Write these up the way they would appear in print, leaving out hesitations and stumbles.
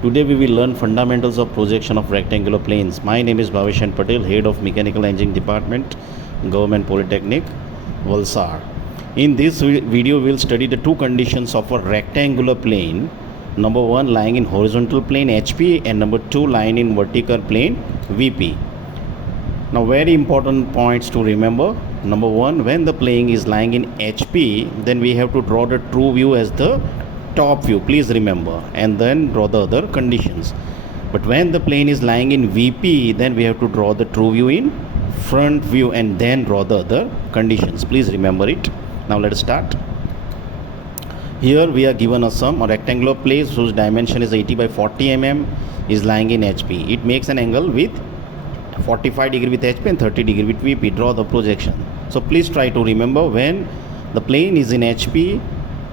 Today we will learn fundamentals of projection of rectangular planes. My name is Bnpatel, Head of Mechanical Engineering Department, Government Polytechnic, Valsad. In this video we will study the two conditions of a rectangular plane. Number 1, lying in horizontal plane HP, and number 2, lying in vertical plane VP. Now very important points to remember. Number 1, when the plane is lying in HP, then we have to draw the true view as the top view, please remember, and then draw the other conditions. But when the plane is lying in VP, then we have to draw the true view in front view and then draw the other conditions. Please remember it. Now let us start. Here we are given a rectangular plane whose dimension is 80 by 40 mm is lying in HP. It makes an angle with 45 degree with HP and 30 degree with VP. Draw the projection. So please try to remember, when the plane is in HP,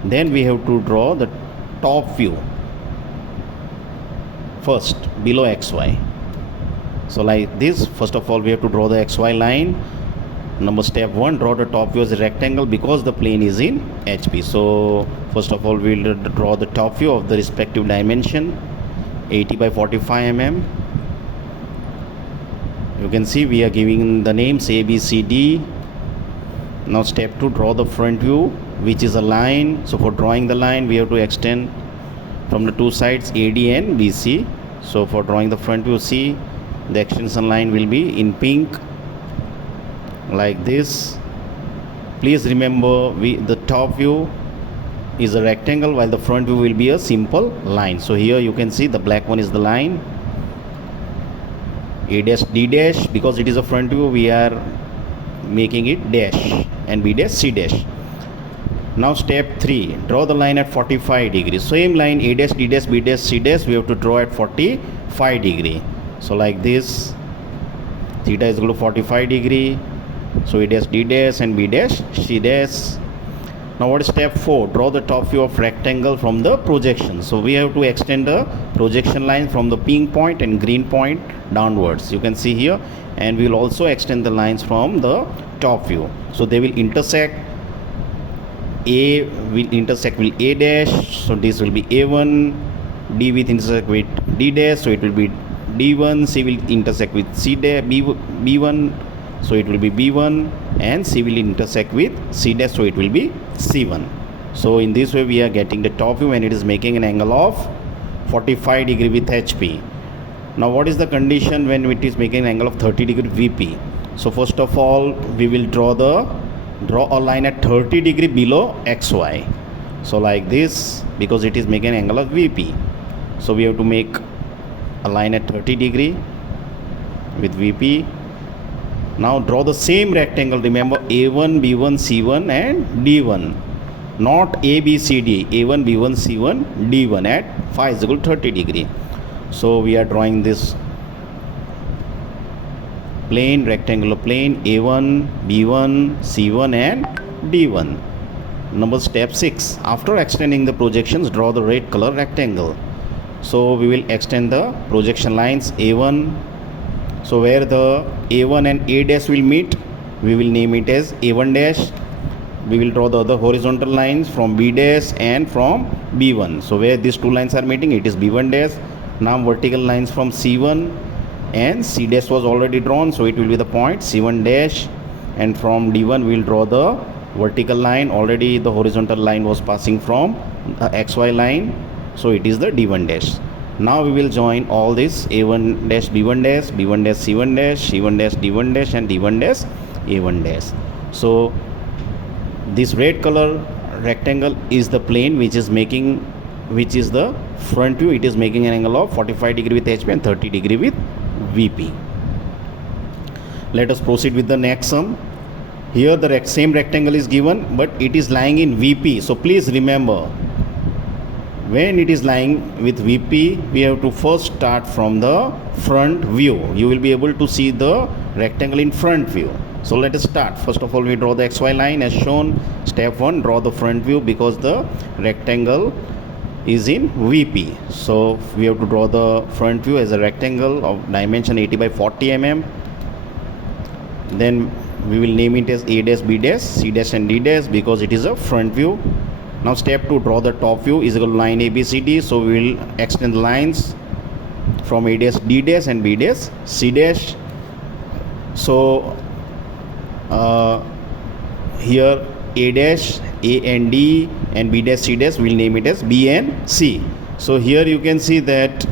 then we have to draw the top view first below XY. So like this, first of all we have to draw the XY line. Step 1, draw the top view as a rectangle because the plane is in HP. So first of all we will draw the top view of the respective dimension, 80 by 45 mm. You can see we are giving the names A, B, C, D. Now step 2, draw the front view, which is a line. So for drawing the line we have to extend from the two sides AD and BC. So for drawing the front view, see, the extension line will be in pink like this. Please remember, the top view is a rectangle while the front view will be a simple line. So here you can see the black one is the line, A dash D dash, because it is a front view we are making it dash, and B dash C dash. Now step 3, draw the line at 45 degrees. Same line A dash D dash B dash C dash we have to draw at 45 degree. So like this, theta is equal to 45 degree. So A dash D dash and B dash C dash. Now what is step 4? Draw the top view of rectangle from the projection. So we have to extend the projection line from the pink point and green point downwards. You can see here, and we will also extend the lines from the top view. So they will intersect. A will intersect with A dash, so this will be A1. D will intersect with D dash, so it will be D1. C will intersect with C dash, B1, so it will be B1, and C will intersect with C dash, so it will be C1. So in this way we are getting the top view, and it is making an angle of 45 degree with HP. Now what is the condition when it is making an angle of 30 degree VP? So first of all we will draw a line at 30 degree below XY. So like this, because it is making an angle of VP, so we have to make a line at 30 degree with VP. Now draw the same rectangle. Remember, A1, B1, C1 and D1, not A, B, C, D. A1, B1, C1, D1 at phi is equal to 30 degree. So we are drawing this plane, rectangular plane, A1, B1, C1 and D1. Step 6, after extending the projections, draw the red color rectangle. So we will extend the projection lines A1. So where the A1 and A dash will meet, we will name it as A1 dash. We will draw the other horizontal lines from B dash and from B1. So where these two lines are meeting, it is B1 dash. Now vertical lines from C1 and C dash was already drawn, so it will be the point C1 dash, and from D1 we will draw the vertical line. Already the horizontal line was passing from the XY line, so it is the D1 dash. Now we will join all this A1 dash B1 dash, B1 dash C1 dash, C1 dash D1 dash and D1 dash A1 dash. So this red color rectangle is the plane which is the front view. It is making an angle of 45 degree with HP and 30 degree with VP. Let us proceed with the next sum. Here the same rectangle is given, but it is lying in VP. So please remember, when it is lying with VP, we have to first start from the front view. You will be able to see the rectangle in front view. So let us start. First of all we draw the XY line as shown. Step 1, draw the front view because the rectangle is in VP. So we have to draw the front view as a rectangle of dimension 80 by 40 mm. Then we will name it as A dash, B dash, C dash and D dash because it is a front view. Now step 2, draw the top view is equal to line ABCD. So we will extend the lines from A dash D dash and B dash C dash. So here A dash A and D and B dash C dash, we'll name it as B and C. So here you can see that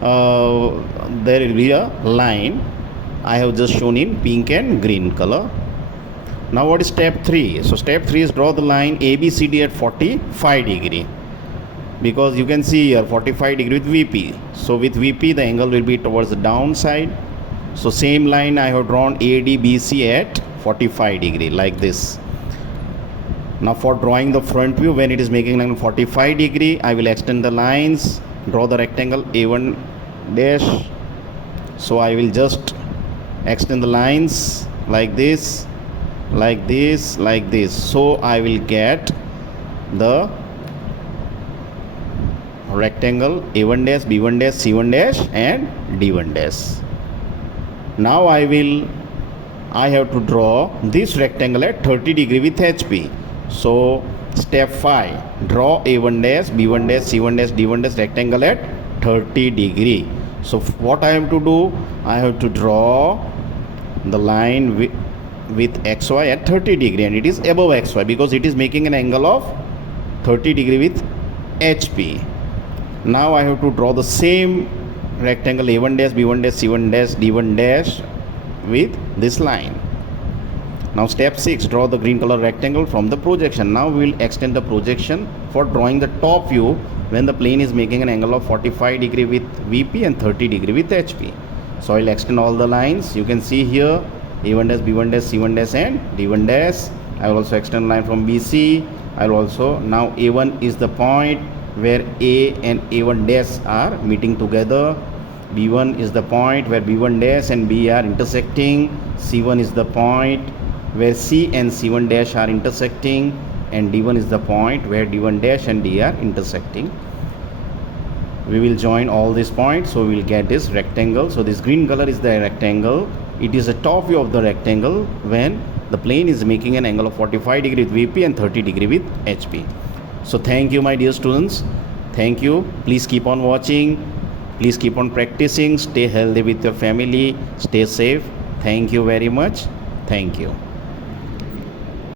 there will be a line I have just shown in pink and green color. Now what is step 3? So step 3 is draw the line ABCD at 45 degree, because you can see here 45 degree with VP. So with VP the angle will be towards the downside. So same line I have drawn ADBC at 45 degree like this. Now for drawing the front view, when it is making angle 45 degree, I will extend the lines, draw the rectangle A1 dash. So I will just extend the lines like this, like this, like this. So I will get the rectangle A1 dash, B1 dash, C1 dash and D1 dash. Now I have to draw this rectangle at 30 degree with HP. So step 5, draw A1 dash, B1 dash, C1 dash, D1 dash rectangle at 30 degree. So what I have to do, I have to draw the line with XY at 30 degree, and it is above XY because it is making an angle of 30 degree with HP. Now I have to draw the same rectangle A1 dash, B1 dash, C1 dash, D1 dash with this line. Now step 6, draw the green color rectangle from the projection. Now we will extend the projection for drawing the top view when the plane is making an angle of 45 degree with VP and 30 degree with HP. So I will extend all the lines. You can see here A1 dash, B1 dash, C1 dash and D1 dash. I will also extend line from BC. I will also, now A1 is the point where A and A1 dash are meeting together. B1 is the point where B1 dash and B are intersecting. C1 is the point where C and C1 dash are intersecting, and D1 is the point where D1 dash and D are intersecting. We will join all these points, so we will get this rectangle. So this green color is the rectangle. It is the top view of the rectangle when the plane is making an angle of 45 degree with VP and 30 degree with HP. So thank you my dear students. Thank you. Please keep on watching. Please keep on practicing. Stay healthy with your family. Stay safe. Thank you very much. Thank you.